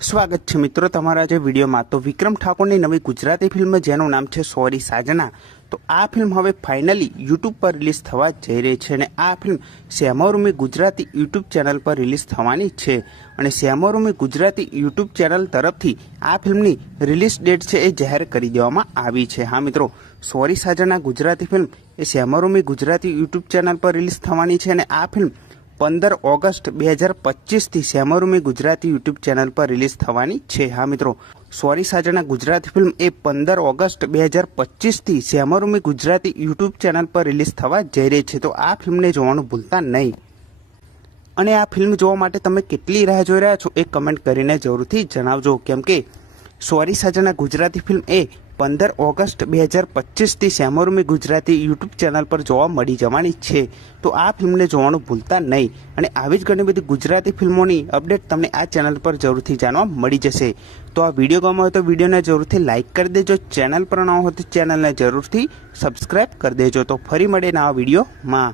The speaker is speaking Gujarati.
સ્વાગત છે મિત્રો તમારા જે વિડીયોમાં. તો વિક્રમ ઠાકોરની નવી ગુજરાતી ફિલ્મ જેનું નામ છે સોરી સાજના. તો આ ફિલ્મ હવે ફાઇનલી યુટ્યુબ પર રિલીઝ થવા જઈ રહી છે અને આ film Shyamorumi Gujarati YouTube channel પર રિલીઝ થવાની છે. અને શ્યામોરૂમી ગુજરાતી યુટ્યુબ ચેનલ તરફથી આ ફિલ્મની રિલીઝ ડેટ છે એ જાહેર કરી દેવામાં આવી છે. હા મિત્રો, સોરી સાજના ગુજરાતી ફિલ્મ એ શ્યામોરૂમી ગુજરાતી યુટ્યુબ ચેનલ પર રિલીઝ થવાની છે અને આ ફિલ્મ પંદર ઓગસ્ટ બે હજાર પચીસથી શ્યામારૂમી ગુજરાતી યુટ્યુબ ચેનલ પર રિલીઝ થવાની છે. હા મિત્રો, સોરી સાજાના ગુજરાતી ફિલ્મ એ પંદર ઓગસ્ટ બે હજાર પચીસથી શ્યામારૂમી ગુજરાતી યુટ્યુબ ચેનલ પર રિલીઝ થવા જઈ રહી છે. તો આ ફિલ્મને જોવાનું ભૂલતા નહીં. અને આ ફિલ્મ જોવા માટે તમે કેટલી રાહ જોઈ રહ્યા છો એ કમેન્ટ કરીને જરૂરથી જણાવજો. કેમ કે, સોરી સાજાના ગુજરાતી ફિલ્મ એ પંદર ઓગસ્ટ બે હજાર પચીસથી સેમોરમી ગુજરાતી યુટ્યુબ ચેનલ પર જોવા મળી જવાની છે. તો આ ફિલ્મને જોવાનું ભૂલતા નહીં અને આવી જ ઘણી બધી ગુજરાતી ફિલ્મોની અપડેટ તમને આ ચેનલ પર જરૂરથી જાણવા મળી જશે. તો આ વીડિયો ગમ્યો હોય તો વિડીયોને જરૂરથી લાઇક કરી દેજો. ચેનલ પર ન હોય તો ચેનલને જરૂરથી સબસ્ક્રાઇબ કરી દેજો. તો ફરી મળે નવા વિડીયોમાં.